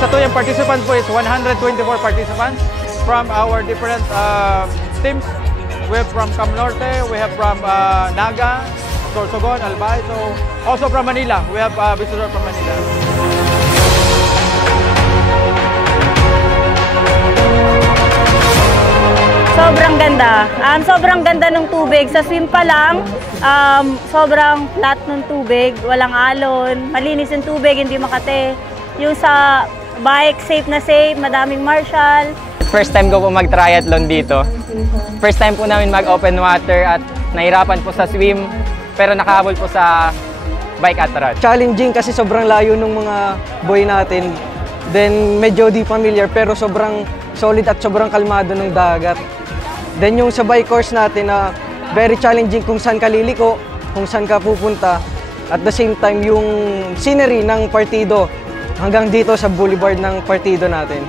sa tuyang participants po is 124 participants from our different teams. We have from Cam Norte, we have from Naga, Sorsogon, Albay, so also from Manila. We have visitors from Manila. Sobrang ganda. Sobrang ganda ng tubig. Sa swim pa lang, sobrang flat ng tubig. Walang alon. Malinis yung tubig, hindi makate. Yung sa bike, safe na safe. Madaming marshal. First time ko po mag-triathlon dito. First time po namin mag-open water at nahirapan po sa swim. Pero nakahabol po sa bike at run. Challenging kasi sobrang layo ng mga buoy natin. Then medyo di familiar pero sobrang solid at sobrang kalmado ng dagat. Then yung sa bike course natin na very challenging kung saan ka liliko, kung saan ka pupunta. At the same time yung scenery ng partido hanggang dito sa boulevard ng partido natin.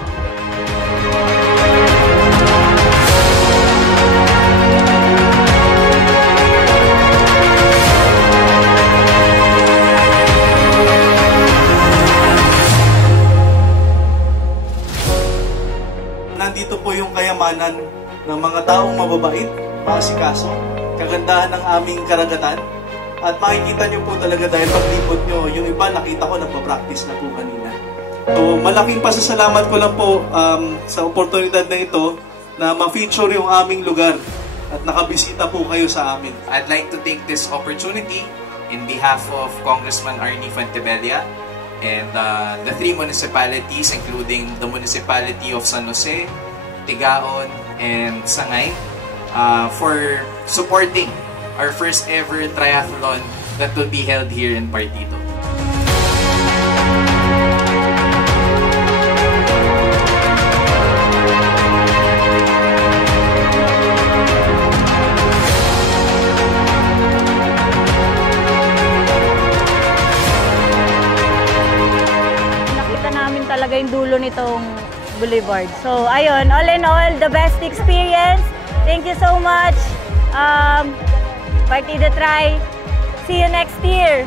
Nandito po yung kayamanan ng mga taong mababait, maasikaso, kagandahan ng aming karagatan. At makikita nyo po talaga dahil paglipot nyo, yung iba nakita ko nagpa-practice na po kanina. So malaking pasasalamat ko lang po sa oportunidad na ito na ma-feature yung aming lugar at nakabisita po kayo sa amin. I'd like to take this opportunity in behalf of Congressman Arnie Fontebella and the 3 municipalities including the municipality of San Jose, Tigaon, and Sangay for supporting our first ever triathlon that will be held here in Partido. Talaga yung dulo nitong boulevard. So, ayun, all in all, the best experience. Thank you so much. Partido Tri. See you next year.